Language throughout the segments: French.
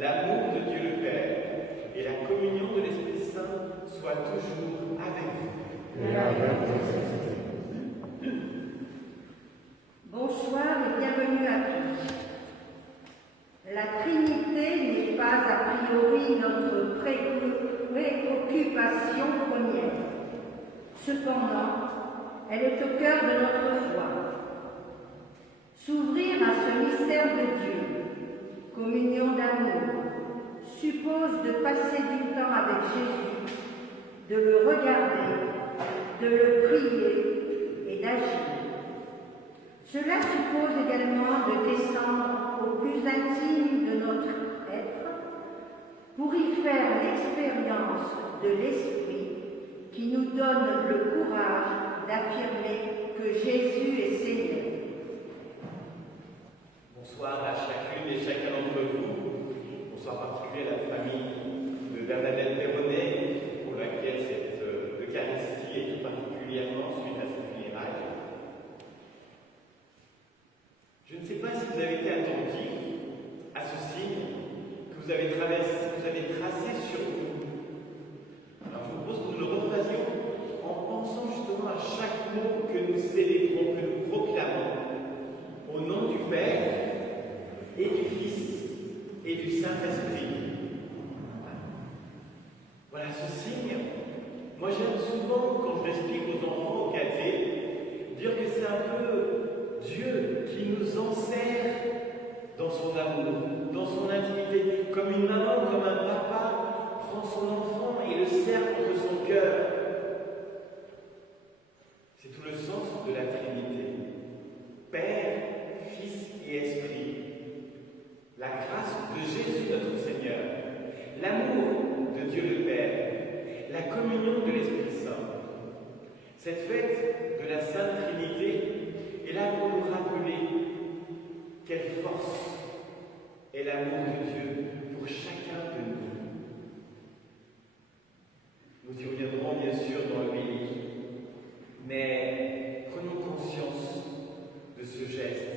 l'amour de Dieu le Père et la communion de l'Esprit Saint soient toujours avec vous. Et avec tes esprits. Bonsoir et bienvenue à tous. La Trinité n'est pas a priori notre préoccupation première. Cependant, elle est au cœur de notre foi. S'ouvrir à ce mystère de Dieu, communion d'amour, suppose de passer du temps avec Jésus, de le regarder, de le prier et d'agir. Cela suppose également de descendre au plus intime de notre être pour y faire l'expérience de l'Esprit qui nous donne le courage d'affirmer que Jésus est Seigneur. Bonsoir à chacune et chacun d'entre vous. Bonsoir particulier à la famille de Bernadette Perronnet, pour laquelle cette Eucharistie est tout particulièrement suite à ses funérailles. Je ne sais pas si vous avez été attentif à ce signe que vous avez tracé sur vous. Alors je vous propose que nous le refassions en pensant justement à chaque mot que nous célébrons, que nous proclamons, au nom du Père et du Fils et du Saint-Esprit. Voilà ce signe. Moi j'aime souvent, quand je l'explique aux enfants, aux cadets, dire que c'est un peu Dieu qui nous enserre dans son amour, dans son intimité, comme une maman, comme un papa prend son enfant et le serre contre son cœur. C'est tout le sens de la Trinité. Père, Fils et Esprit. La grâce de Jésus notre Seigneur, l'amour de Dieu le Père, la communion de l'Esprit Saint. Cette fête de la Sainte Trinité est là pour nous rappeler quelle force est l'amour de Dieu pour chacun de nous. Nous y reviendrons bien sûr dans le pays, mais prenons conscience de ce geste.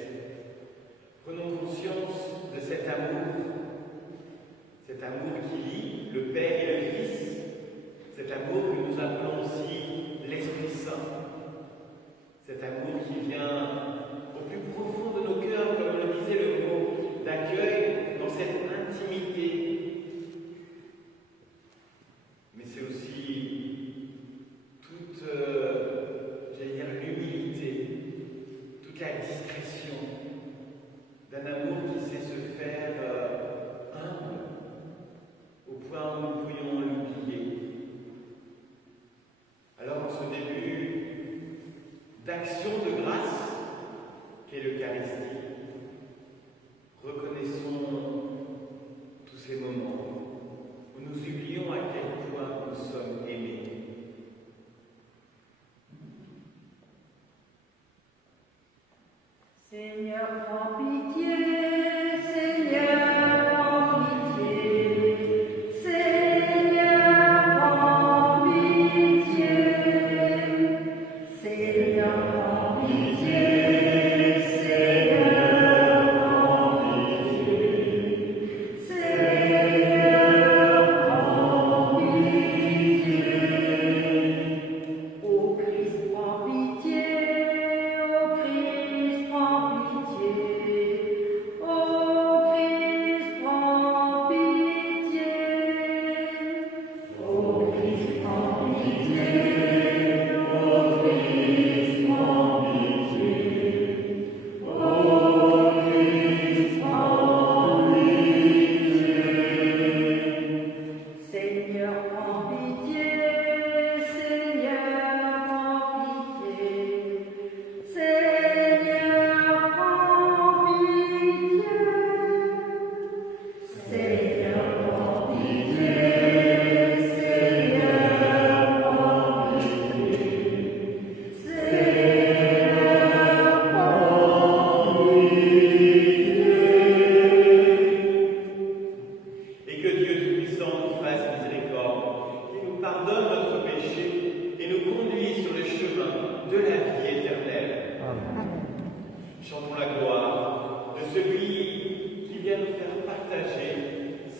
Prenons conscience de cet amour qui lie le Père et le Fils, cet amour que nous appelons aussi l'Esprit Saint, cet amour qui vient au plus profond de nos cœurs, comme le disait le mot d'accueil, dans cette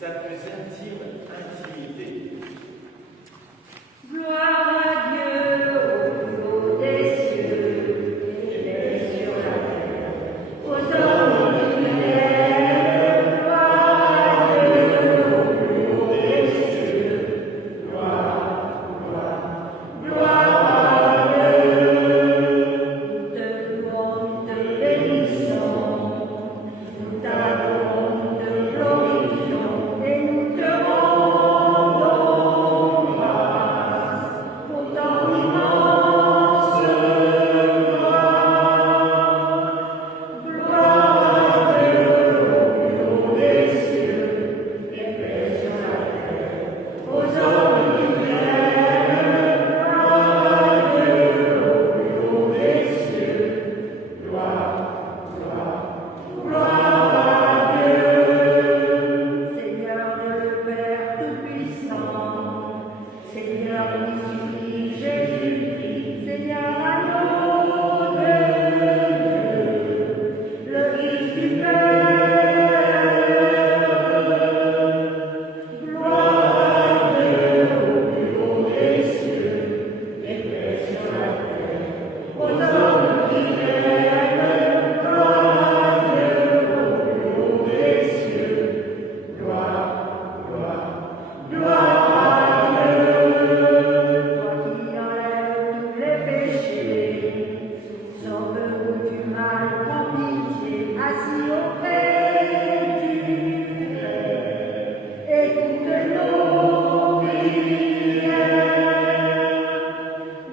sa plus intime intimité. Gloire à Dieu au haut des cieux et paix sur la terre, aux hommes qui l'aiment. Gloire à Dieu au haut des cieux. Gloire, gloire, gloire à Dieu. Nous te louons, nous te bénissons, nous t'adorons, nous te glorifions et nous te rendons grâce pour ton immense gloire. Gloire à Dieu au haut des cieux et paix sur la terre, aux hommes qui l'aiment. Gloire à Dieu au haut des cieux. Gloire, gloire, gloire à Dieu. Seigneur Dieu le Père Tout-Puissant, Seigneur Jésus-Christ, Jésus-Christ, Seigneur agneau de Dieu, le Fils du Père. Gloire à Dieu au plus haut des cieux et paix sur la terre, aux hommes qui l'aiment. Gloire à Dieu au plus haut des cieux. Gloire, gloire, gloire à Dieu. Toi qui enlèves tous les péchés, sauve-nous du mal, prends pitié, assis auprès du Père. Écoute nos prières.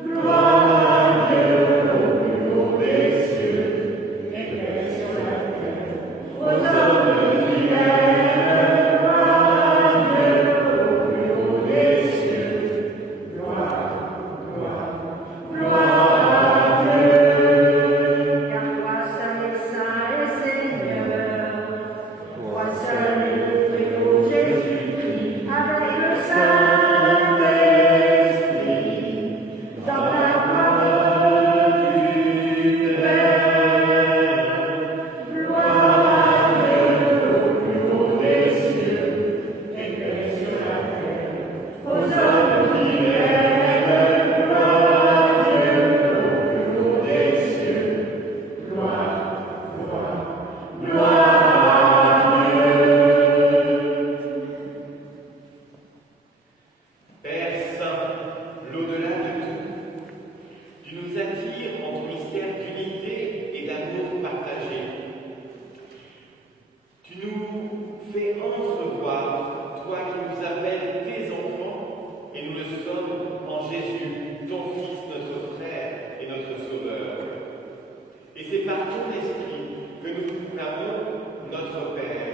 Gloire à Dieu au plus haut des cieux et paix sur la terre, aux hommes qui l'aiment. Gloire à Dieu au plus haut des cieux. Gloire, gloire, gloire à Dieu. Car toi seul est saint et Seigneur, toi seul est le très haut Jésus-Christ, avec le Saint-Esprit, dans la gloire du Père. Gloire à Dieu au plus haut des cieux et paix sur la terre, aux hommes qui l'aiment. Gloire à Dieu au plus haut des cieux. Gloire, gloire, gloire à Dieu. Père Saint, l'au-delà de tout, tu nous attires en ton mystère d'unité et d'amour partagé. Tu nous fais entrevoir, toi qui nous appelles tes enfants, et nous le sommes en Jésus, ton Fils, notre frère et notre Sauveur. Et c'est par ton esprit que nous proclamons notre Père,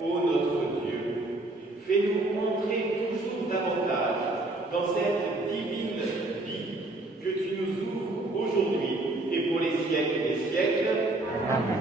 ô notre Dieu. Fais-nous entrer toujours davantage dans cette divine vie que tu nous ouvres aujourd'hui et pour les siècles des siècles. Amen.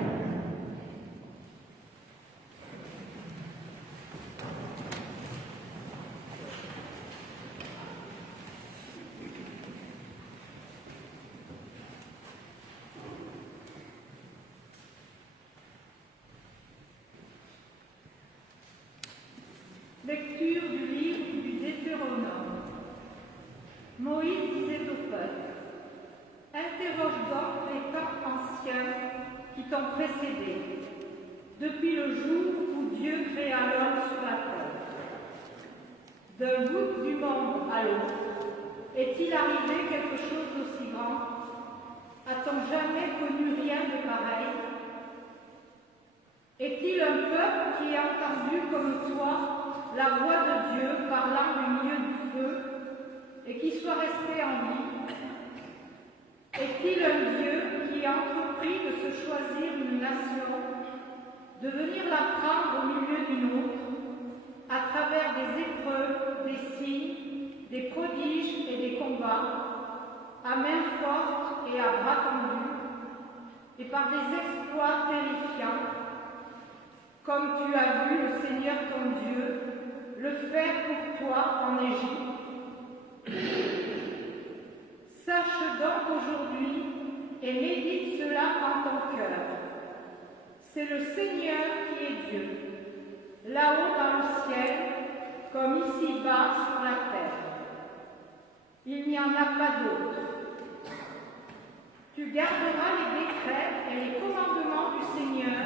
Lecture du livre du Deutéronome. Moïse disait au peuple: interroge donc les temps anciens qui t'ont précédé, depuis le jour où Dieu créa l'homme sur la terre. D'un bout du monde à l'autre, est-il arrivé quelque chose d'aussi grand? A-t-on jamais connu rien de pareil? Est-il un peuple qui a entendu comme toi la voix de Dieu parlant du milieu du feu et qui soit resté en vie? Est-il un Dieu qui a entrepris de se choisir une nation, de venir la prendre au milieu d'une autre, à travers des épreuves, des signes, des prodiges et des combats, à main forte et à bras tendus, et par des exploits terrifiants, comme tu as vu le Seigneur ton Dieu le faire pour toi en Égypte? Sache donc aujourd'hui et médite cela en ton cœur. C'est le Seigneur qui est Dieu, là-haut dans le ciel ici-bas sur la terre. Il n'y en a pas d'autre. Tu garderas les décrets et les commandements du Seigneur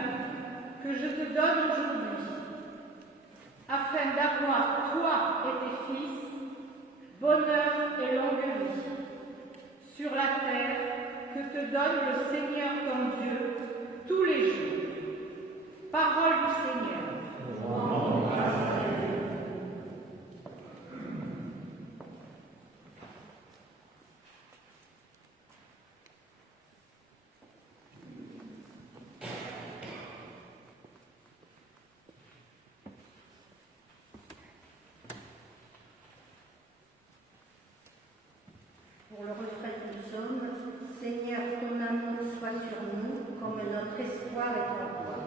que je te donne aujourd'hui, afin d'avoir, toi et tes fils, bonheur et longue vie, sur la terre que te donne le Seigneur ton Dieu tous les jours. Parole du Seigneur. Pour le refrain du psaume, Seigneur, ton amour soit sur nous, comme notre espoir est en toi.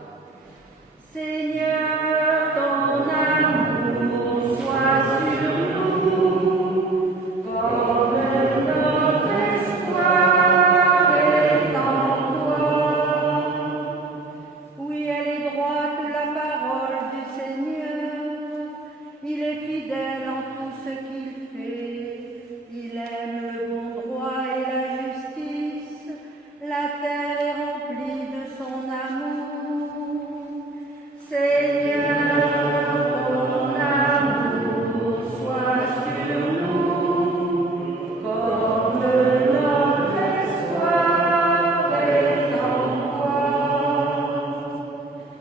Seigneur, ton amour soit sur nous, comme notre espoir est en toi. Oui, elle est droite, la parole du Seigneur, il est fidèle en tout ce qu'il fait, il aime le bon droit et la justice, la terre est remplie de son amour. Seigneur, ton amour soit sur nous, comme notre espoir est en toi.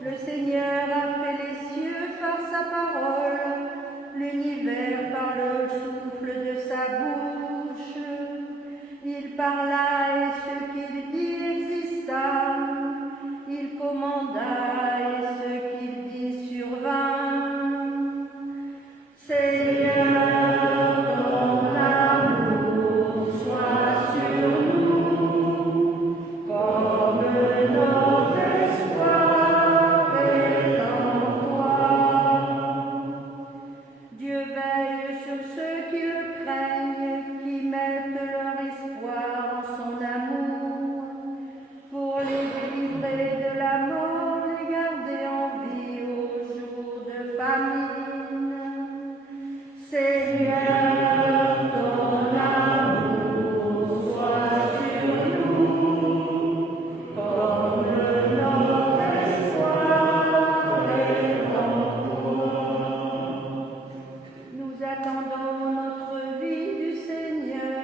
Le Seigneur a fait les cieux par sa parole, l'univers par le souffle de sa bouche. Il parla et ce qu'il dit exista, il commanda et ce qu'il dit survint. Seigneur, ton amour soit sur nous, comme notre espoir est en toi. Dieu veille sur ceux qui le craignent, qui mettent leur espoir en son amour, pour les délivrer de la mort, les garder en vie au jour de famine. Seigneur, ton amour soit sur nous, comme notre espoir est en toi. Nous attendons notre vie du Seigneur,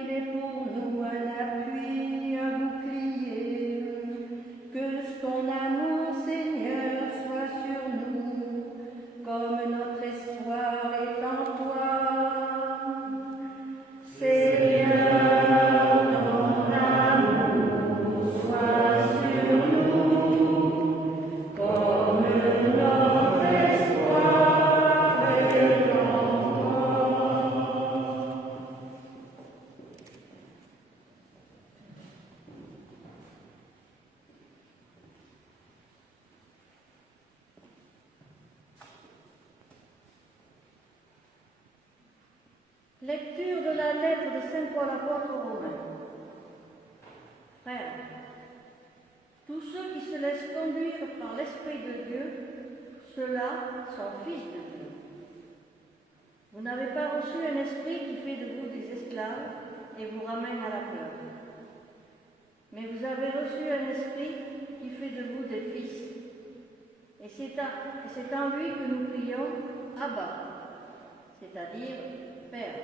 il est pour nous un appui, un bouclier. Que ton amour, Seigneur, soit sur nous, comme notre espoir est en toi. Seigneur, ton amour soit sur nous, comme notre espoir est en toi. Lecture de la lettre de Saint Paul apôtre aux Romains. Frères, tous ceux qui se laissent conduire par l'Esprit de Dieu, ceux-là sont fils de Dieu. Vous n'avez pas reçu un esprit qui fait de vous des esclaves et vous ramène à la peur. Mais vous avez reçu un esprit qui fait de vous des fils. Et c'est en lui que nous crions Abba, c'est-à-dire Père.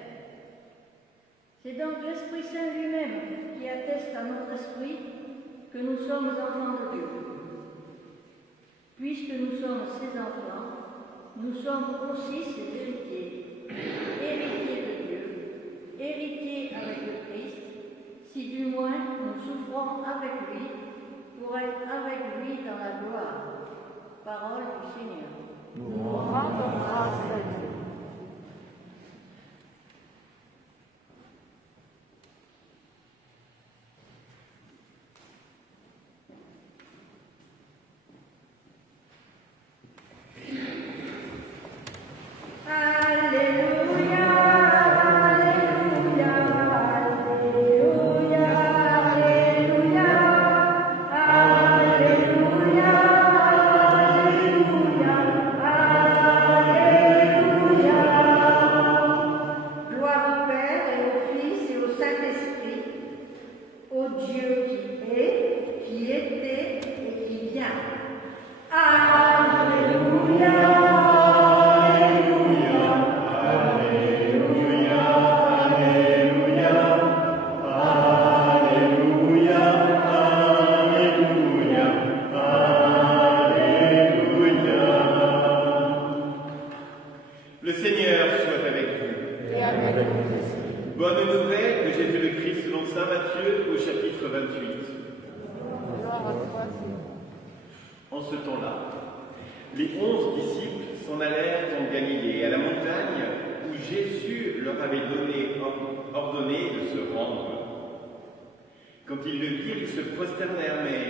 C'est donc l'Esprit Saint lui-même qui atteste à notre esprit que nous sommes enfants de Dieu. Puisque nous sommes ses enfants, nous sommes aussi ses héritiers, héritiers de Dieu, héritiers avec le Christ, si du moins nous souffrons avec lui pour être avec lui dans la gloire. Parole du Seigneur. Nous rendons grâce à Dieu. Alléluia. Le Seigneur soit avec vous. Et avec nous aussi. Bonne nouvelle de Jésus le Christ selon saint Matthieu au chapitre 28. Gloire à toi, Seigneur. En ce temps-là, les 11 disciples s'en allèrent en Galilée, à la montagne où Jésus leur avait ordonné de se rendre. Quand ils le virent, ils se prosternèrent, mais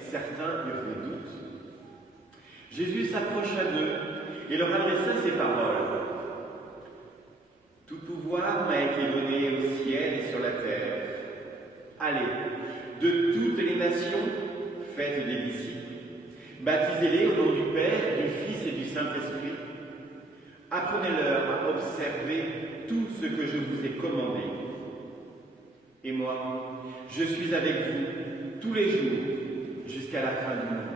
certains eurent des doutes. Jésus s'approcha d'eux et leur adressa ces paroles. « Tout pouvoir m'a été donné au ciel et sur la terre. Allez, de toutes les nations, faites des disciples. Baptisez-les au nom du Père, du Fils et du Saint-Esprit. Apprenez-leur à observer tout ce que je vous ai commandé. Et moi, je suis avec vous tous les jours jusqu'à la fin du monde. »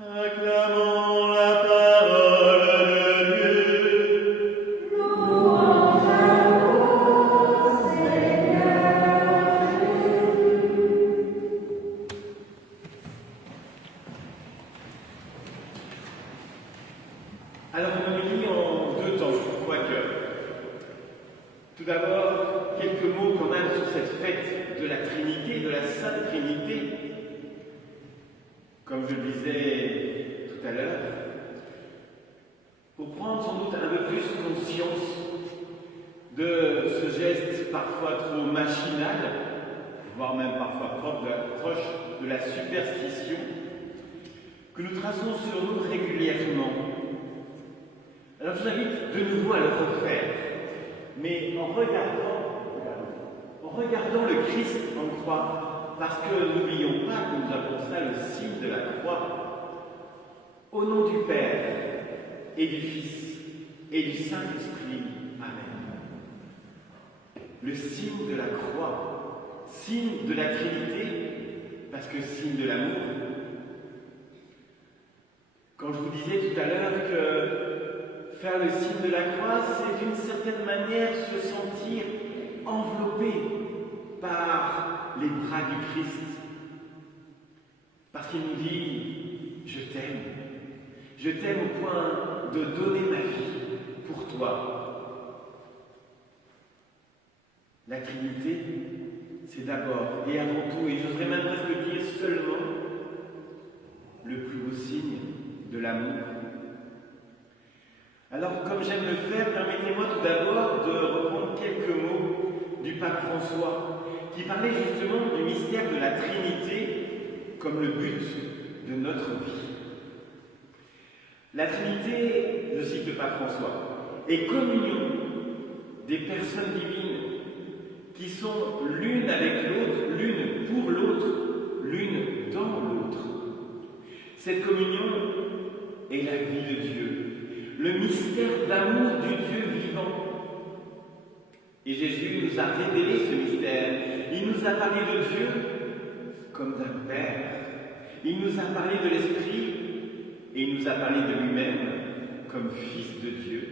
Acclamons la parole de Dieu. Louange au Seigneur Jésus. Alors on me lit en deux temps, quoique. Tout d'abord, quelques mots quand même sur cette fête de la Trinité, de la Sainte Trinité. Comme je le disais tout à l'heure, pour prendre sans doute un peu plus conscience de ce geste parfois trop machinal, voire même parfois proche de la superstition, que nous traçons sur nous régulièrement. Alors je vous invite de nouveau à le refaire, mais en regardant le Christ en croix, parce que n'oublions pas que nous avons ça le signe de la croix. Au nom du Père et du Fils et du Saint-Esprit. Amen. Le signe de la croix, signe de la Trinité, parce que signe de l'amour. Quand je vous disais tout à l'heure que faire le signe de la croix, c'est d'une certaine manière se sentir enveloppé par les bras du Christ. Parce qu'il nous dit « Je t'aime. Je t'aime au point de donner ma vie pour toi. » La Trinité, c'est d'abord et avant tout, et j'oserais même presque dire seulement, le plus beau signe de l'amour. Alors, comme j'aime le faire, permettez-moi tout d'abord de reprendre quelques mots du pape François, qui parlait justement du mystère de la Trinité comme le but de notre vie. La Trinité, je cite le pape François, est communion des personnes divines qui sont l'une avec l'autre, l'une pour l'autre, l'une dans l'autre. Cette communion est la vie de Dieu, le mystère d'amour du Dieu vivant. Et Jésus nous a révélé ce mystère. Il nous a parlé de Dieu comme d'un Père. Il nous a parlé de l'Esprit et il nous a parlé de lui-même comme Fils de Dieu.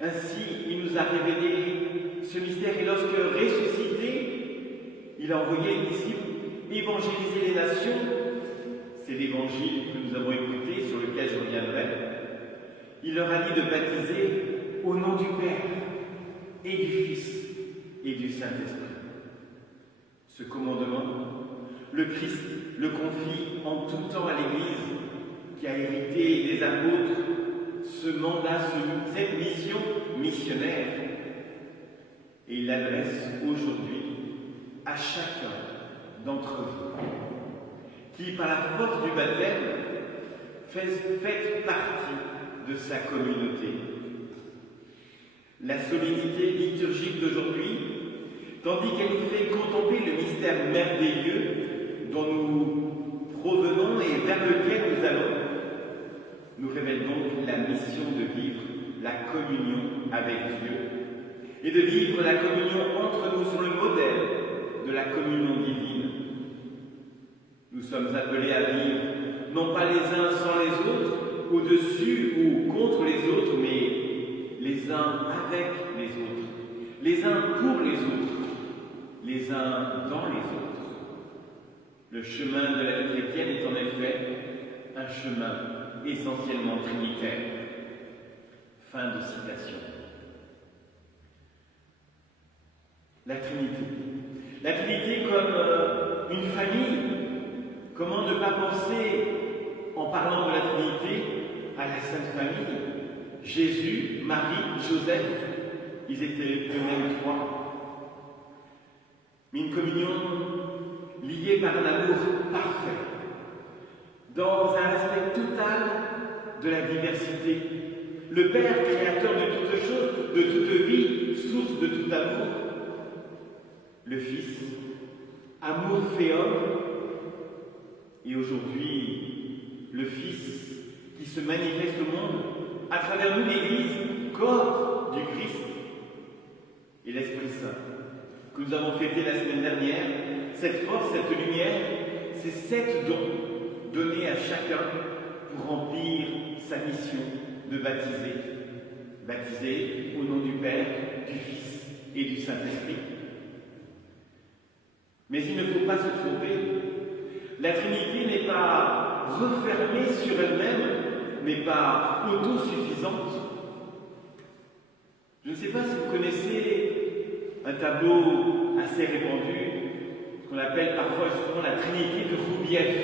Ainsi, il nous a révélé ce mystère et lorsque ressuscité, il a envoyé les disciples évangéliser les nations. C'est l'évangile que nous avons écouté, sur lequel je reviendrai. Il leur a dit de baptiser au nom du Père et du Fils et du Saint-Esprit. Ce commandement, le Christ le confie en tout temps à l'Église qui a hérité des apôtres ce mandat, cette mission missionnaire. Et il l'adresse aujourd'hui à chacun d'entre vous qui, par la force du baptême, fait partie de sa communauté. La solennité liturgique d'aujourd'hui, tandis qu'elle nous fait contempler le mystère merveilleux dont nous provenons et vers lequel nous allons, nous révèle donc la mission de vivre la communion avec Dieu et de vivre la communion entre nous sur le modèle de la communion divine. Nous sommes appelés à vivre non pas les uns sans les autres, au-dessus ou contre les autres, mais les uns avec les autres, les uns pour les autres, les uns dans les autres. Le chemin de la vie chrétienne est en effet un chemin essentiellement trinitaire. Fin de citation. La Trinité. La Trinité comme une famille. Comment ne pas penser, en parlant de la Trinité, à la Sainte Famille? Jésus, Marie, Joseph, ils étaient eux-mêmes trois. Mais une communion liée par un amour parfait, dans un respect total de la diversité. Le Père, créateur de toutes choses, de toute vie, source de tout amour. Le Fils, amour fait homme. Et aujourd'hui, le Fils qui se manifeste au monde à travers nous, l'Église, corps du Christ, et l'Esprit Saint, que nous avons fêté la semaine dernière. Cette force, cette lumière, c'est 7 dons donnés à chacun pour remplir sa mission de baptiser. Baptiser au nom du Père, du Fils et du Saint-Esprit. Mais il ne faut pas se tromper. La Trinité n'est pas refermée sur elle-même, n'est pas autosuffisante. Je ne sais pas si vous connaissez un tableau assez répandu, qu'on appelle parfois justement la Trinité de Roubief,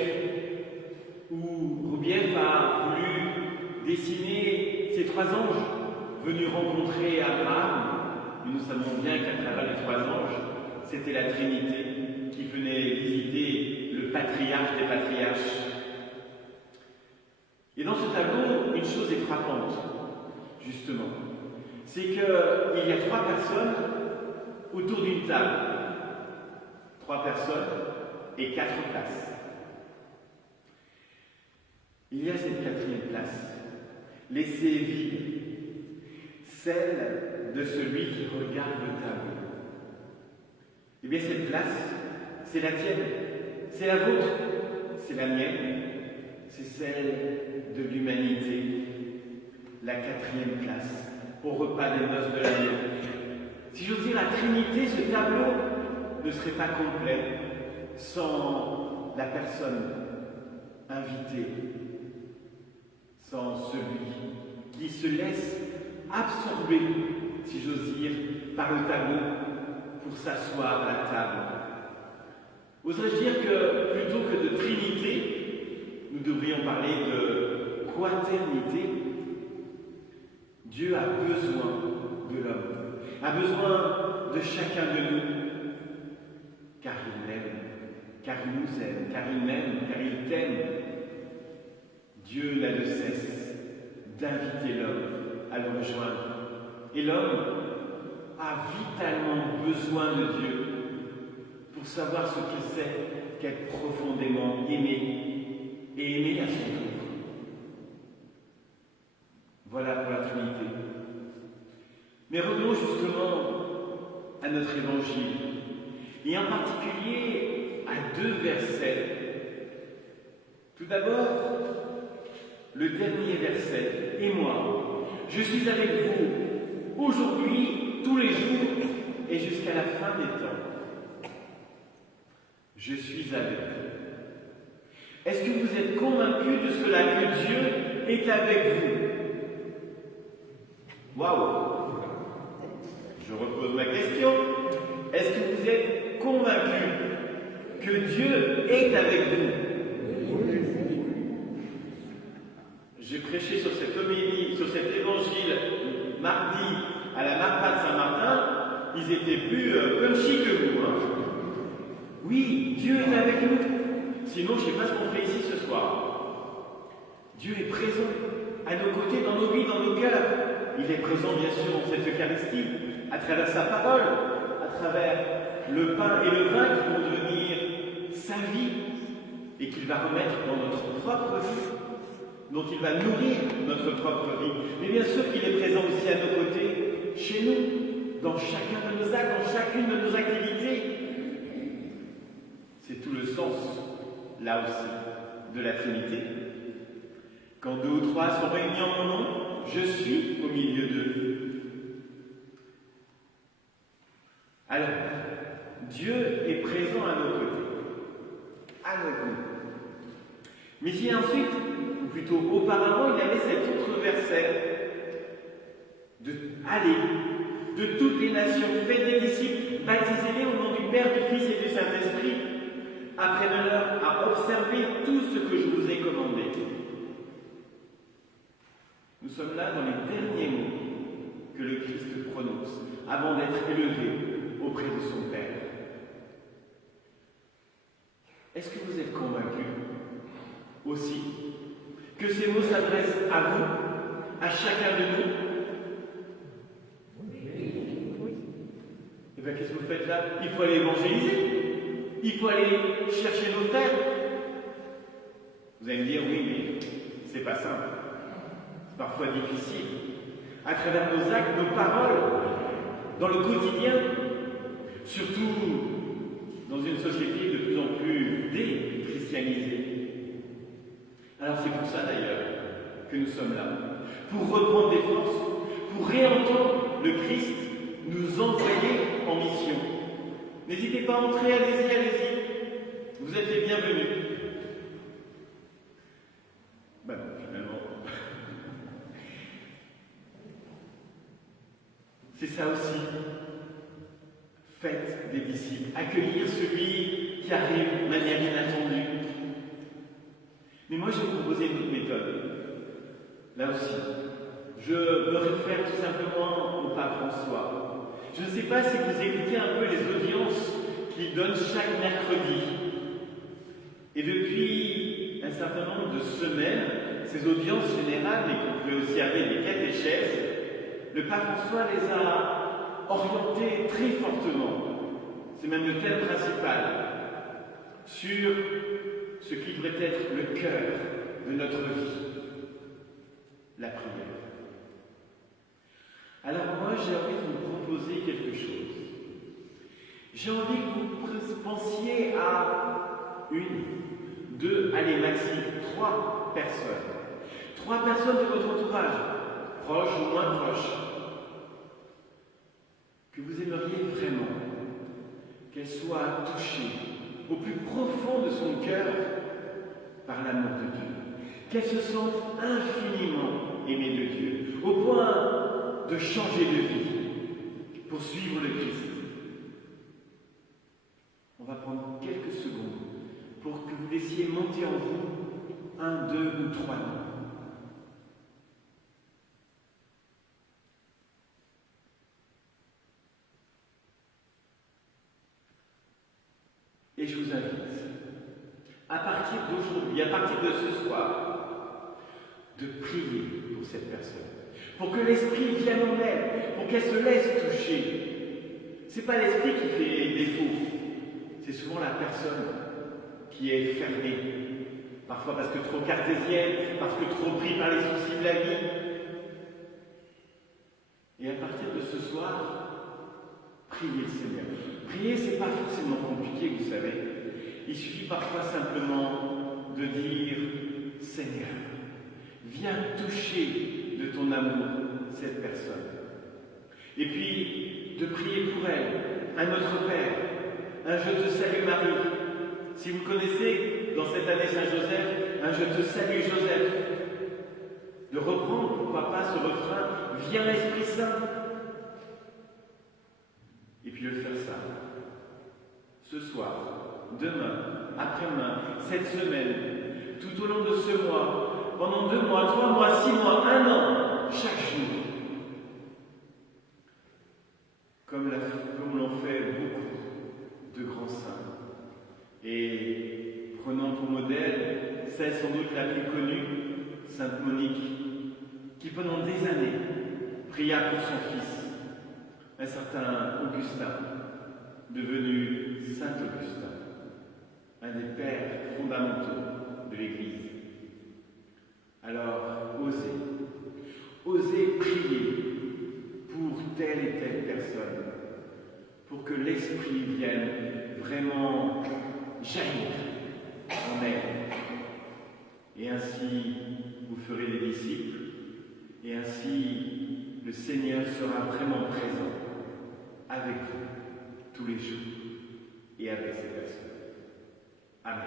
où Roubief a voulu dessiner ces 3 anges venus rencontrer Abraham. Mais nous savons bien qu'à travers les 3 anges, c'était la Trinité qui venait visiter le patriarche des patriarches. Et dans ce tableau, une chose est frappante, justement. C'est qu'il y a 3 personnes autour d'une table. 3 personnes et 4 places. Il y a cette 4e place, laissée vide, celle de celui qui regarde le tableau. Eh bien, cette place, c'est la tienne, c'est la vôtre, c'est la mienne, c'est celle de l'humanité, la 4e place, au repas des noces de l'agneau. Si j'ose dire, la Trinité, ce tableau ne serait pas complet sans la personne invitée, sans celui qui se laisse absorber, si j'ose dire, par le tableau pour s'asseoir à la table. Oserais-je dire que plutôt que de Trinité, nous devrions parler de quaternité. Dieu a besoin de l'homme, a besoin de chacun de nous, car il l'aime, car il nous aime, car il m'aime, car il t'aime. Dieu n'a de cesse d'inviter l'homme à le rejoindre. Et l'homme a vitalement besoin de Dieu pour savoir ce qu'il c'est qu'être profondément aimé et aimé à son tour. Voilà pour la Trinité. Mais revenons justement à notre évangile, et en particulier à 2 versets. Tout d'abord, le dernier verset. Et moi, je suis avec vous aujourd'hui, tous les jours, et jusqu'à la fin des temps. Je suis avec vous. Est-ce que vous êtes convaincus de cela, que Dieu est avec vous? Waouh! Je repose ma question. Est-ce que vous êtes convaincus que Dieu est avec vous? Je prêchais sur cette homélie, sur cet évangile mardi à la Marpa de Saint-Martin. Ils étaient plus punchy que vous. Hein. Oui, Dieu est avec nous. Sinon, je ne sais pas ce qu'on fait ici ce soir. Dieu est présent à nos côtés, dans nos vies, dans nos cœurs. Il est présent, bien sûr, dans cette Eucharistie, à travers sa parole, à travers le pain et le vin qui vont devenir sa vie et qu'il va remettre dans notre propre vie, dont il va nourrir notre propre vie. Mais bien sûr qu'il est présent aussi à nos côtés, chez nous, dans chacun de nos actes, dans chacune de nos activités. C'est tout le sens, là aussi, de la Trinité. Quand 2 ou 3 sont réunis en mon nom, je suis au milieu d'eux. Alors, Dieu est présent à nos côtés, à nos côtés. Mais il y a ensuite, ou plutôt auparavant, il y avait cet autre verset. Allez de toutes les nations, faites des disciples, baptisez-les au nom du Père, du Fils et du Saint-Esprit. Apprenez-leur à observer tout ce que je vous ai commandé. Nous sommes là dans les derniers mots que le Christ prononce avant d'être élevé auprès de son Père. Est-ce que vous êtes convaincus aussi que ces mots s'adressent à vous, à chacun de nous? Et bien, qu'est-ce que vous faites là? Il faut aller évangéliser. Il faut aller chercher nos frères. Vous allez me dire, oui, mais c'est pas simple. C'est parfois difficile. À travers nos actes, nos paroles, dans le quotidien, surtout dans une société de plus en plus déchristianisée. Alors c'est pour ça d'ailleurs que nous sommes là, pour reprendre des forces, pour réentendre le Christ nous envoyer en mission. N'hésitez pas à entrer, allez-y, allez-y. Vous êtes les bienvenus. Ben non, finalement. C'est ça aussi. Faites des disciples, accueillir celui qui arrive de manière inattendue. Mais moi, je vais vous proposer une autre méthode. Là aussi, je me réfère tout simplement au pape François. Je ne sais pas si vous écoutez un peu les audiences qu'il donne chaque mercredi. Et depuis un certain nombre de semaines, ces audiences générales, mais qu'on peut aussi appeler des catéchèses, le pape François les a orientés très fortement. C'est même le thème principal sur ce qui devrait être le cœur de notre vie, la prière. Alors moi, j'ai envie de vous proposer quelque chose. J'ai envie que vous pensiez à une, deux, allez, maximum, 3 personnes. 3 personnes de votre entourage, proches ou moins proches, que vous aimeriez vraiment qu'elles soient touchées au plus profond de son cœur par l'amour de Dieu, qu'elles se sentent infiniment aimées de Dieu, au point de changer de vie pour suivre le Christ. On va prendre quelques secondes pour que vous laissiez monter en vous 1, 2 ou 3 noms. Et je vous invite, à partir d'aujourd'hui, à partir de ce soir, de prier pour cette personne, pour que l'Esprit vienne en elle, pour qu'elle se laisse toucher. Ce n'est pas l'Esprit qui fait défaut, c'est souvent la personne qui est fermée, parfois parce que trop cartésienne, parce que trop pris par les soucis de la vie. Et à partir de ce soir, priez le Seigneur. Prier, ce n'est pas forcément compliqué, vous savez. Il suffit parfois simplement de dire « Seigneur, viens toucher de ton amour cette personne. » Et puis, de prier pour elle, un Notre Père, un « Je te salue Marie ». Si vous connaissez, dans cette année Saint-Joseph, un « Je te salue Joseph ». De reprendre, pourquoi pas, ce refrain « Viens Esprit Saint ». Et puis de faire ça, ce soir, demain, après-demain, cette semaine, tout au long de ce mois, pendant 2 mois, 3 mois, 6 mois, 1 an, chaque jour. Comme l'ont fait beaucoup de grands saints. Et prenant pour modèle celle sans doute la plus connue, Sainte Monique, qui pendant des années pria pour son fils, un certain Augustin, devenu Saint Augustin, un des pères fondamentaux de l'Église. Alors, osez prier pour telle et telle personne, pour que l'Esprit vienne vraiment jaillir en elle. Et ainsi, vous ferez des disciples, et ainsi, le Seigneur sera vraiment présent avec vous tous les jours et avec ces personnes. Amen.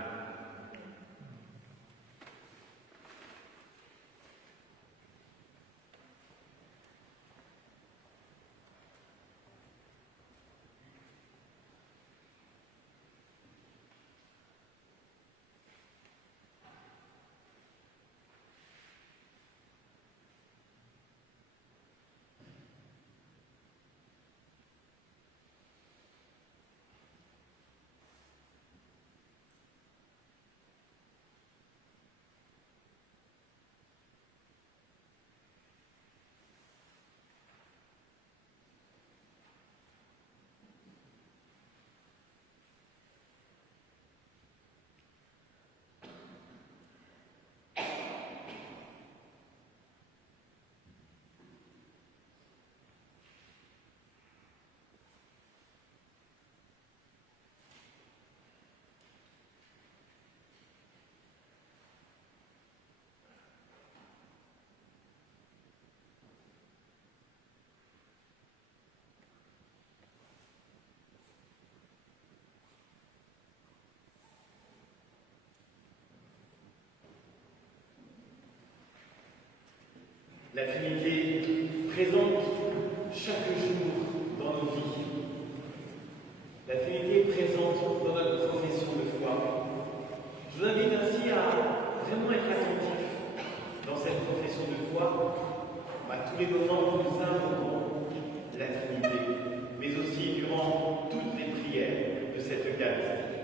La Trinité présente chaque jour dans nos vies. La Trinité est présente dans notre profession de foi. Je vous invite ainsi à vraiment être attentif dans cette profession de foi, à tous les moments où nous invoquons la Trinité, mais aussi durant toutes les prières de cette Eucharistie.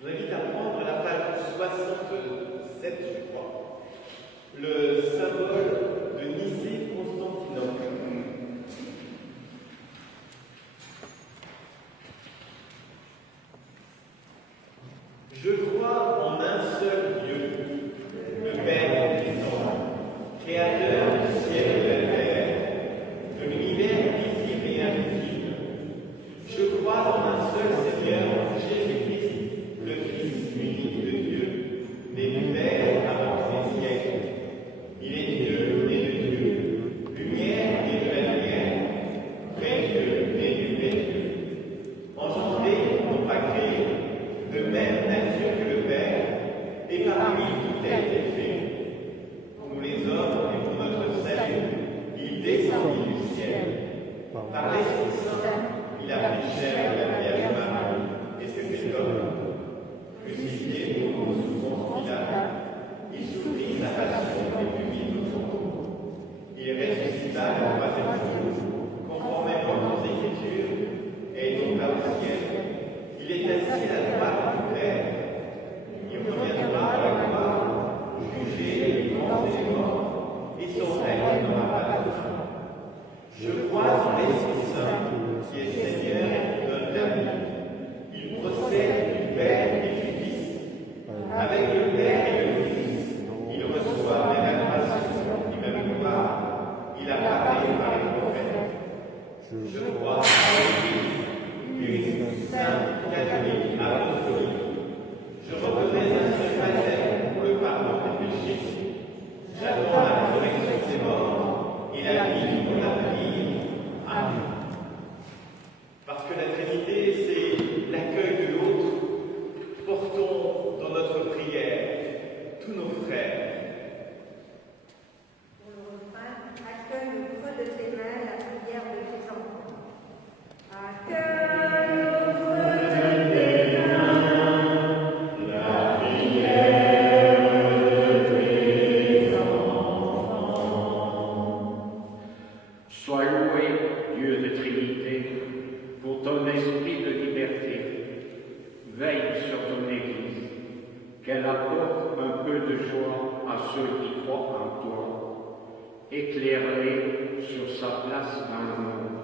Je vous invite à prendre la page 67, je crois, le symbole de Nicée-Constantinople. Je crois en un seul Dieu, le Père vivant, Créateur du ciel et de la terre, de l'univers visible et invisible. Je crois en un seul Seigneur, Jésus-Christ, le Fils unique de Dieu, né du Père avant tous les siècles. Il est Dieu, né de Dieu, lumière, né de la lumière, vrai Dieu, né du vrai Dieu, engendré, non pas créé, de même nature que le Père, et par lui tout a été fait. Pour nous les hommes et pour notre salut, il descendit du ciel. Par l'Esprit Saint, il a pris chair de la Vierge Marie et s'est fait homme. Crucifié pour nous sous Ponce Pilate, il souffrit sa passion et fut mis au tombeau. Il ressuscita le troisième jour, conformément aux Écritures, et il monta au ciel. Il est assis à la droite du Père. Il reviendra à la gloire, juger les vivants et les morts, et son règne n'aura pas de fin. Je crois en l'Esprit Saint, qui est Seigneur et qui donne la vie. Il procède du Père et du Fils. Avec le Père et le Fils, il reçoit même l'adoration et même gloire. Il a parlé par les prophètes. Je crois en l'Église, une sainte, catholique, apostolique. Je reconnais un seul baptême pour le pardon des péchés. J'attends la résurrection des morts et la vie pour l'avenir. Amen. Parce que la Trinité, c'est l'accueil de l'autre, portons dans notre prière tous nos frères. Pour le refrain, accueille au creux de tes mains la prière de tes enfants. Accueille au creux de tes mains la prière de tes enfants. Sois loué, Dieu de Trinité, pour ton esprit de liberté. Veille sur ton Église, qu'elle apporte un peu de joie à ceux qui croient en toi. Éclaire-les sur sa place dans le monde,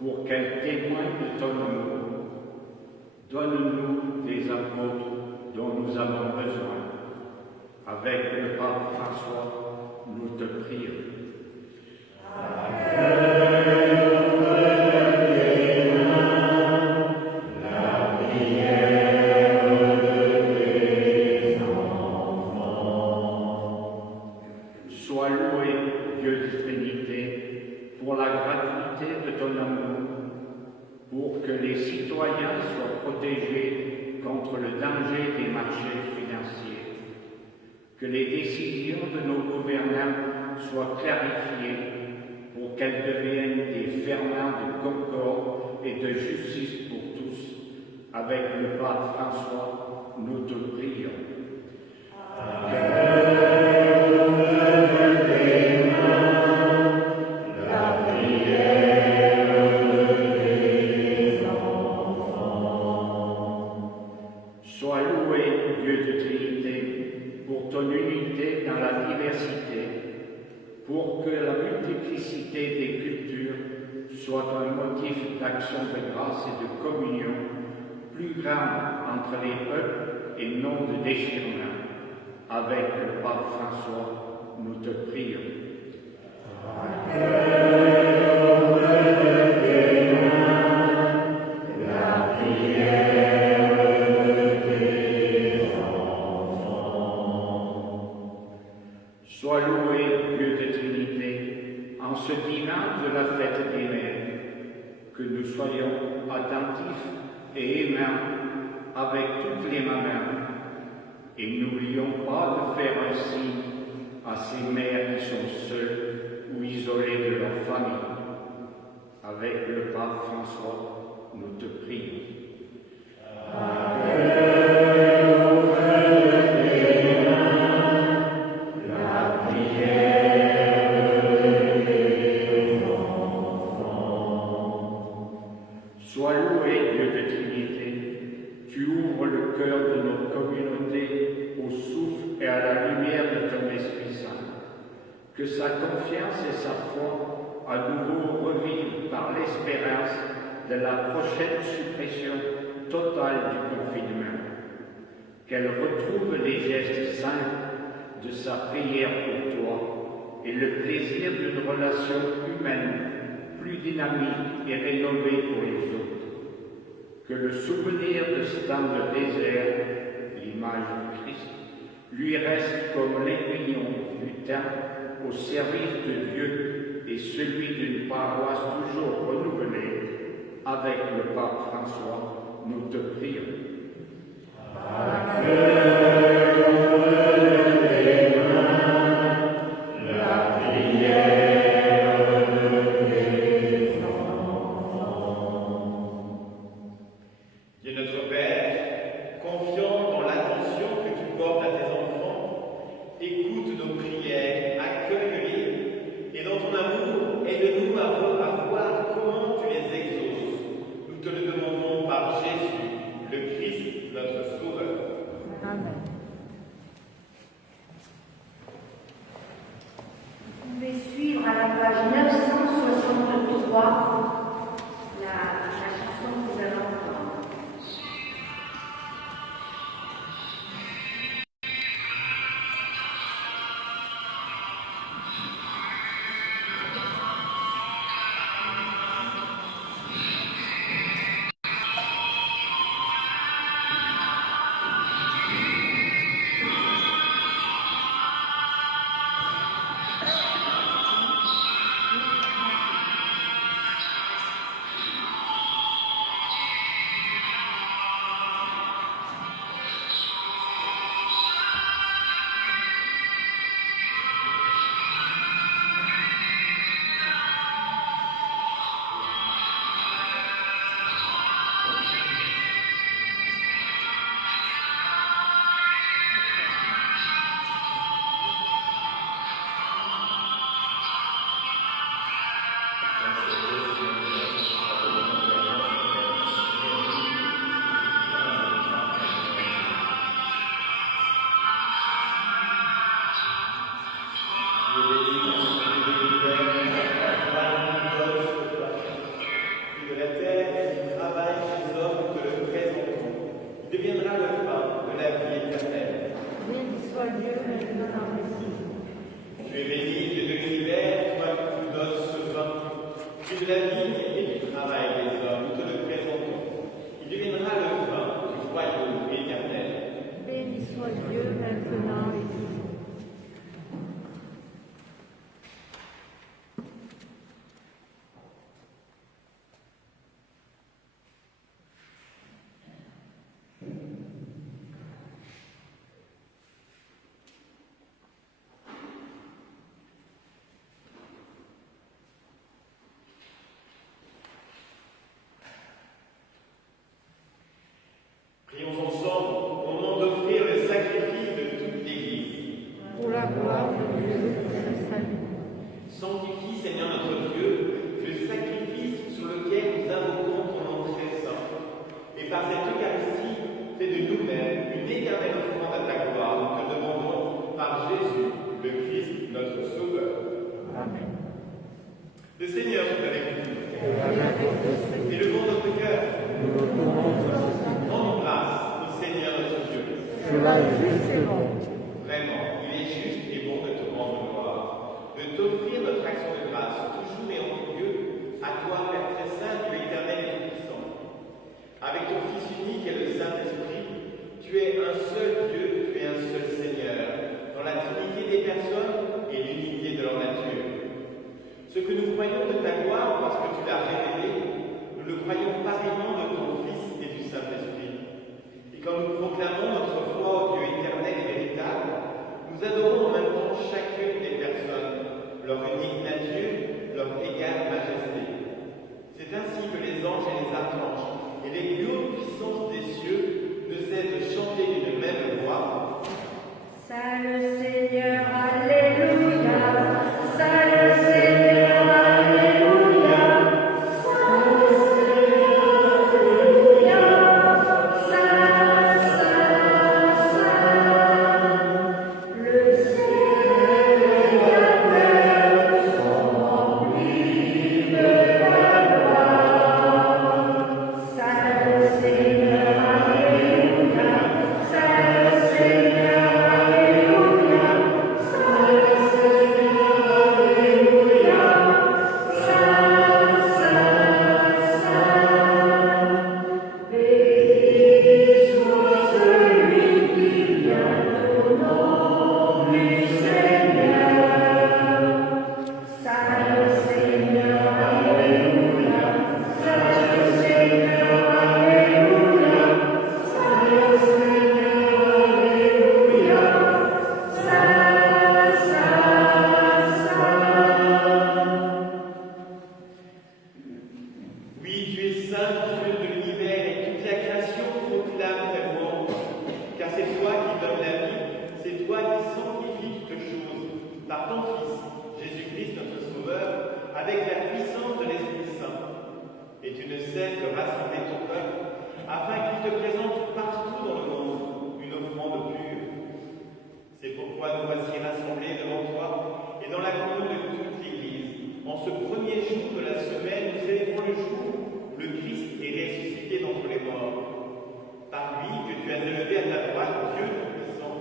pour qu'elle témoigne de ton amour. Donne-nous des apôtres dont nous avons besoin. Avec le pape François, nous te prions. Sois loué, Dieu de Trinité, pour la gratuité de ton amour, pour que les citoyens soient protégés contre le danger des marchés financiers, que les décisions de nos gouvernants soient clarifiées pour qu'elles deviennent des ferments de concorde et de justice pour tous. Avec le pape François, nous te prions. Sois loué, Dieu de Trinité, pour ton unité dans la diversité, pour que la multiplicité des cultures soit un motif d'action de grâce et de communion plus grand entre les peuples et non de déchirement. Avec le pape François, nous te prions. Sois loué, Dieu de Trinité, en ce dimanche de la fête des mères, que nous soyons attentifs et aimants avec toutes les mamans, et n'oublions pas de faire un signe à ces mères qui sont confiance et sa foi à nouveau revivent par l'espérance de la prochaine suppression totale du confinement. Qu'elle retrouve les gestes simples de sa prière pour toi et le plaisir d'une relation humaine plus dynamique et rénovée pour les autres. Que le souvenir de ce temps de désert, l'image du Christ, lui reste comme l'aiguillon du temps au service de Dieu et celui d'une paroisse toujours renouvelée. Avec le pape François, nous te prions. Dieu notre Père, confiant dans l'attention que tu portes à tes enfants, écoute nos prières, accueille-les, et dans ton amour, aide-nous à voir comment tu les exauces. Nous te le demandons par Jésus, le Christ, notre Sauveur. Amen. Vous pouvez suivre à la page 963 la chanson que vous allez entendre. Prions ensemble au nom d'offrir le sacrifice de toute l'Église. Pour la gloire de Dieu et le salut. Sanctifie, Seigneur notre Dieu, le sacrifice sur lequel nous invoquons ton nom très saint. Et par cette Eucharistie, fais de nous-mêmes une éternelle offrande à ta gloire. Nous te demandons par Jésus, le Christ, notre Sauveur. Amen. Le Seigneur soit avec nous. Élevons notre cœur. Rendons grâce au Seigneur notre Dieu. Cela est juste et bon. Vraiment, il est juste et bon de te rendre gloire, de t'offrir notre action de grâce, toujours et en tout lieu, à toi, Père très saint, Dieu éternel et puissant. Avec ton Fils unique et le Saint-Esprit, tu es un seul Dieu, tu es un seul Seigneur, dans la trinité des personnes et l'unité de leur nature. Ce que nous croyons de ta gloire, parce que tu l'as révélé, nous le croyons pareillement de ton Fils et du Saint-Esprit. Et quand nous proclamons notre foi au Dieu éternel et véritable, nous adorons en même temps chacune des personnes, leur unique nature, leur égale majesté. C'est ainsi que les anges et les archanges et les plus hautes puissances des cieux ne cessent de chanter d'une même voix. Saint le Seigneur, Alléluia. Saint le Seigneur, Alléluia. Saint le Seigneur, Alléluia. Saint, Saint, Saint, le Seigneur. avec la puissance de l'Esprit Saint, et tu ne cesses de rassembler ton peuple, afin qu'il te présente partout dans le monde une offrande pure. C'est pourquoi nous voici rassemblés devant toi et dans la communion de toute l'Église. En ce premier jour de la semaine, nous célébrons le jour où le Christ est ressuscité d'entre les morts. Par lui que tu as élevé à ta droite, Dieu Tout-Puissant,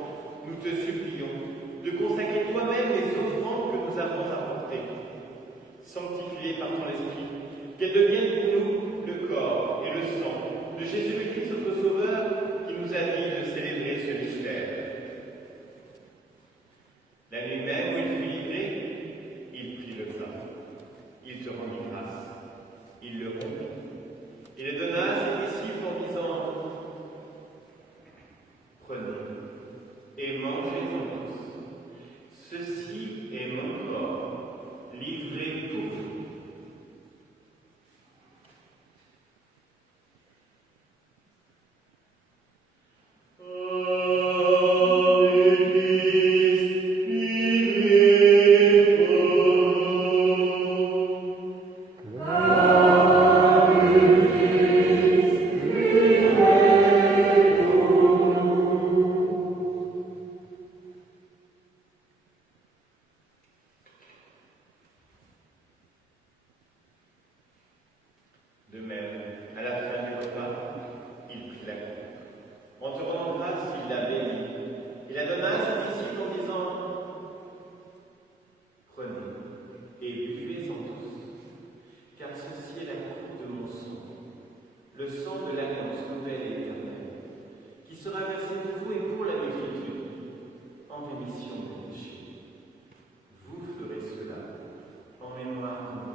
nous te supplions de consacrer toi-même les offrandes que nous avons apportées. Sanctifie-les par ton esprit, qu'elles deviennent pour nous le corps et le sang de Jésus-Christ, notre Sauveur, qui nous a dit de célébrer ce mystère. La nuit même où il fut livré, il prit le pain. Il te rendit grâce. Il le rompit. Il le donna à ses disciples en disant : Prenez et mangez-en tous. Ceci est mon corps, livré pour vous. De même, à la fin du repas, il prit la coupe. En te rendant grâce, il la bénit. Il la donna à ses disciples en disant : Prenez et buvez-en tous, car ceci est la coupe de mon sang, le sang de l'alliance nouvelle et éternelle, qui sera versé pour vous et pour la vie de Dieu, en rémission des péchés. Vous ferez cela en mémoire de moi.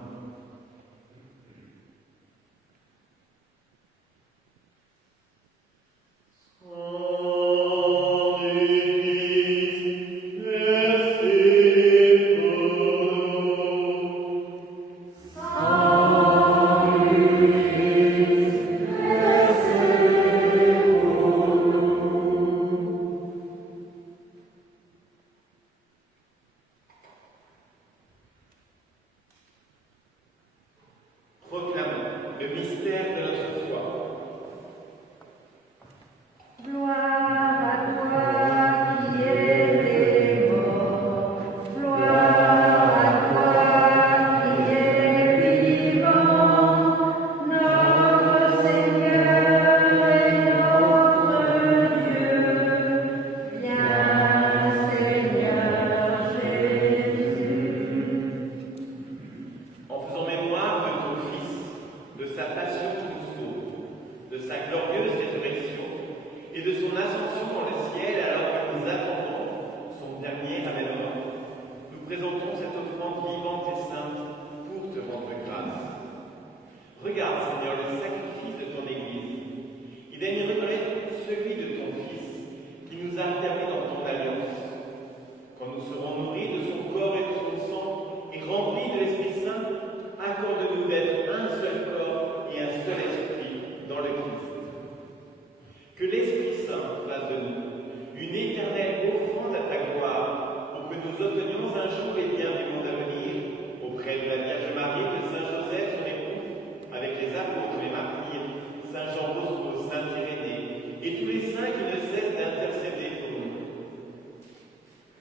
Proclamons le mystère de notre foi. Gloire à toi qui es mort, gloire à toi qui es vivant, notre Seigneur et notre Dieu. Viens, Seigneur Jésus. En faisant mémoire de ton Fils, de sa passion qui nous sauve, de sa glorieuse résurrection et de son ascension dans le ciel alors que nous attendons son dernier avènement, nous présentons cette offrande vivante et sainte pour te rendre grâce. Regarde, Seigneur, le sacrifice de ton Église. Il daigne reconnaître celui de ton Fils qui nous a permis dans ton alliance. Quand nous serons nourris de son corps et de son sang et remplis de l'Esprit Saint, accorde-nous d'être un seul corps et un seul esprit dans le Christ. Que l'Esprit Saint fasse de nous une éternelle offrande à ta gloire, pour que nous obtenions un jour les biens du monde à venir, auprès de la Vierge Marie, de Saint Joseph, son époux, avec les apôtres, les martyrs, Saint Jean Bosco, Saint Irénée, et tous les saints qui ne cessent d'intercéder pour nous.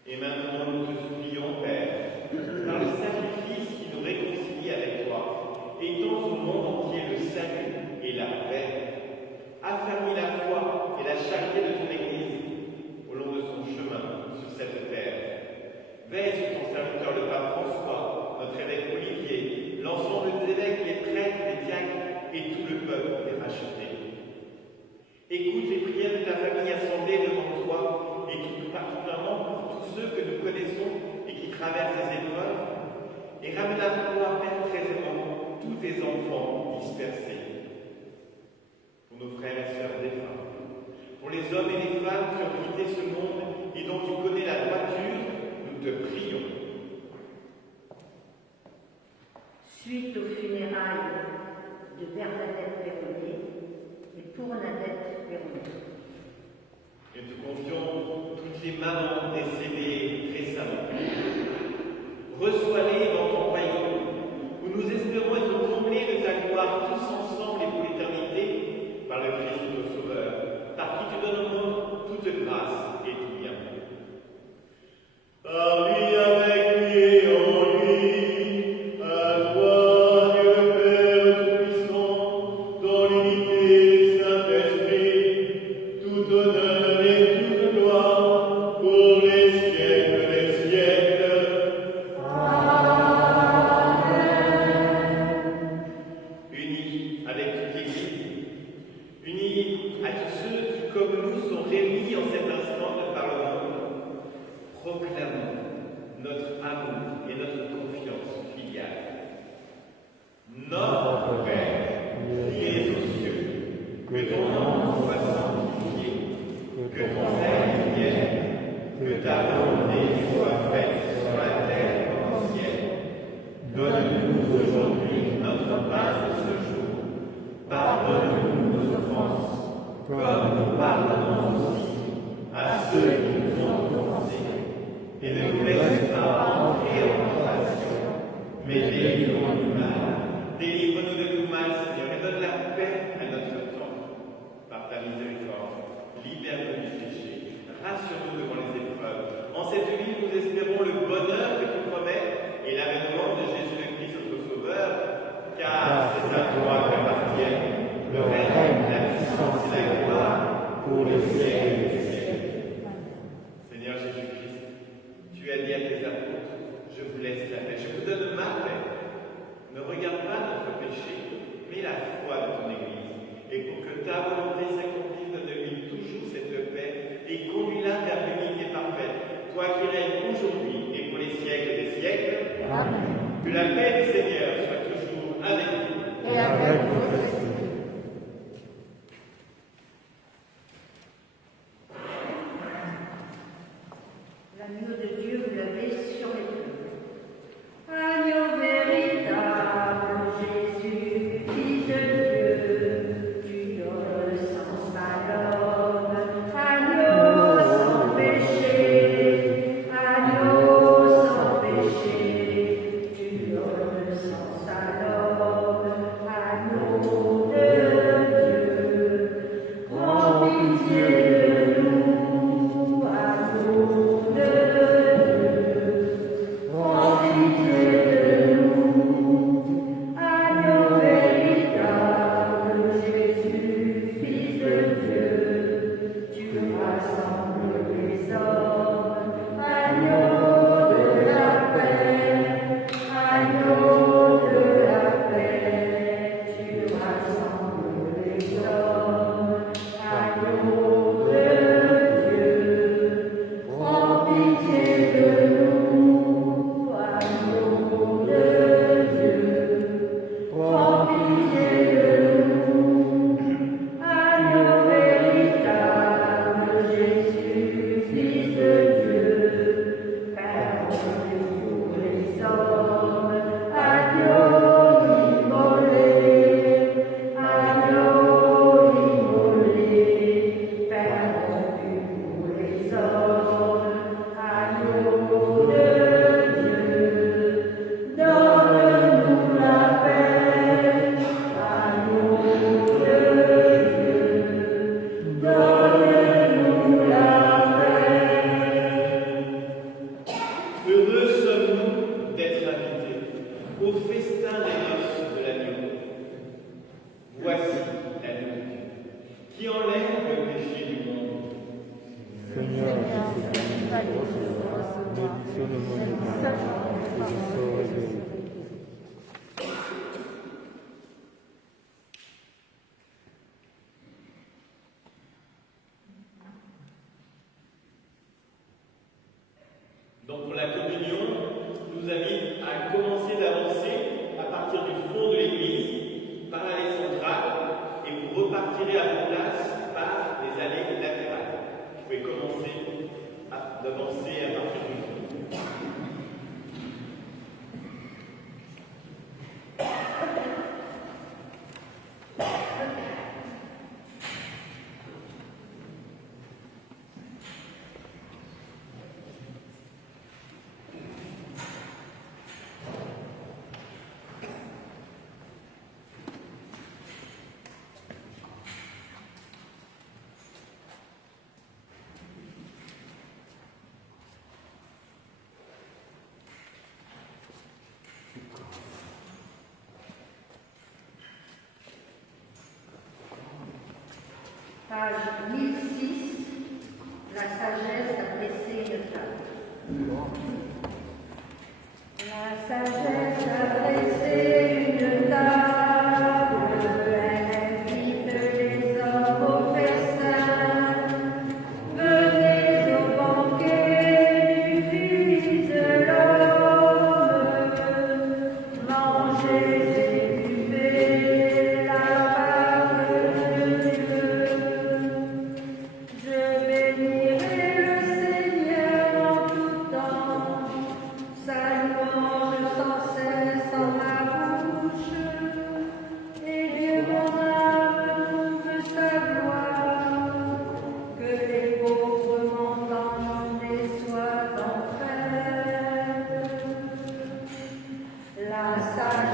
Et maintenant, nous te supplions, Père, par le sacrifice qui nous réconcilie avec toi, étends au monde entier le salut et la paix. Affermis la foi et la charité de ton Église au long de son chemin sur cette terre. Veille sur ton serviteur le pape François, notre évêque Olivier, l'ensemble des évêques, les prêtres, les diacres et tout le peuple des rachetés. Écoute les prières de ta famille assemblée devant toi et tout particulièrement pour tous ceux que nous connaissons et qui traversent ces épreuves, et ramène à toi, Père très aimant, tous tes enfants dispersés. Pour nos frères et sœurs défunts, pour les hommes et les femmes qui ont quitté ce monde et dont tu connais la droiture, nous te prions. Suite aux funérailles de Bernadette Perronnet et pour Nadette Perronnet. Nous te confions toutes les mamans décédées récemment. Reçois-les dans ton royaume, où Donne-nous aujourd'hui notre pain de ce jour. Pardonne-nous nos offenses, comme nous pardonnons aussi à ceux qui nous ont offensés. Et ne nous laisse pas entrer en tentation, mais délivre-nous du mal. Délivre-nous de tout mal, Seigneur, et donne la paix à notre temps. Par ta miséricorde, libère-nous du péché, rassure-nous devant les épreuves. En cette vie, nous espérons le bonheur que tu promets et l'avènement de Jésus le Christ, notre Sauveur, car c'est à toi qu'appartiennent le règne, la puissance et la gloire pour les siècles des siècles. Seigneur Jésus-Christ, tu as dit à tes apôtres, je vous laisse la paix, je vous donne ma paix. Ne regarde pas notre péché, mais la foi de ton Église. Et pour que ta volonté s'accomplisse, donne-lui toujours cette paix et conduis-la vers l'unité parfaite. Toi qui règnes aujourd'hui et pour les siècles des siècles. Amen. Que la paix du Seigneur soit toujours avec vous. Et avec votre esprit. L'agneau de Dieu, vous l'avez sur les feux. Agneau véritable, Jésus, Fils de Dieu, tu donnes le sens à l'homme. Agneau sans péché, agneau sans péché, tu donnes le sens à l'homme. Agneau de Dieu, prends pitié de nous, agneau de Dieu, prends pitié de nous, agneau véritable, Jésus, Fils de Dieu, tu rassembles les hommes, agneau de la paix, agneau de la paix, tu rassembles les hommes, agneau de Dieu, prends pitié de nous, agneau de Dieu, prends pitié de nous, agneau véritable, Jésus, Fils de Dieu, Père pour les hommes, agneau immolé, agneau immolé, Père pour les hommes, agneau de Dieu, donne-nous la paix, agneau de Dieu, donne-nous la paix. Heureux sommes-nous d'être invités au festin des noces de l'agneau. Voici l'agneau de Dieu, qui enlève le péché du monde. Seigneur, je suis pas digne de recevoir. Même seulement les paroles de Jésus. Donc pour la communion, je vous invite à commencer d'avancer à partir du fond de l'église par l'allée centrale et vous repartirez à vos places par les allées latérales. Vous pouvez commencer d'avancer à partir du fond. Page 1006, la sagesse a dressé une table. La sagesse a dressé une table, elle invite les hommes au festin. Venez au banquet du Fils de l'homme, mangez et buvez la part de Dieu. Je bénirai le Seigneur en tout temps, sa louange sans cesse un sage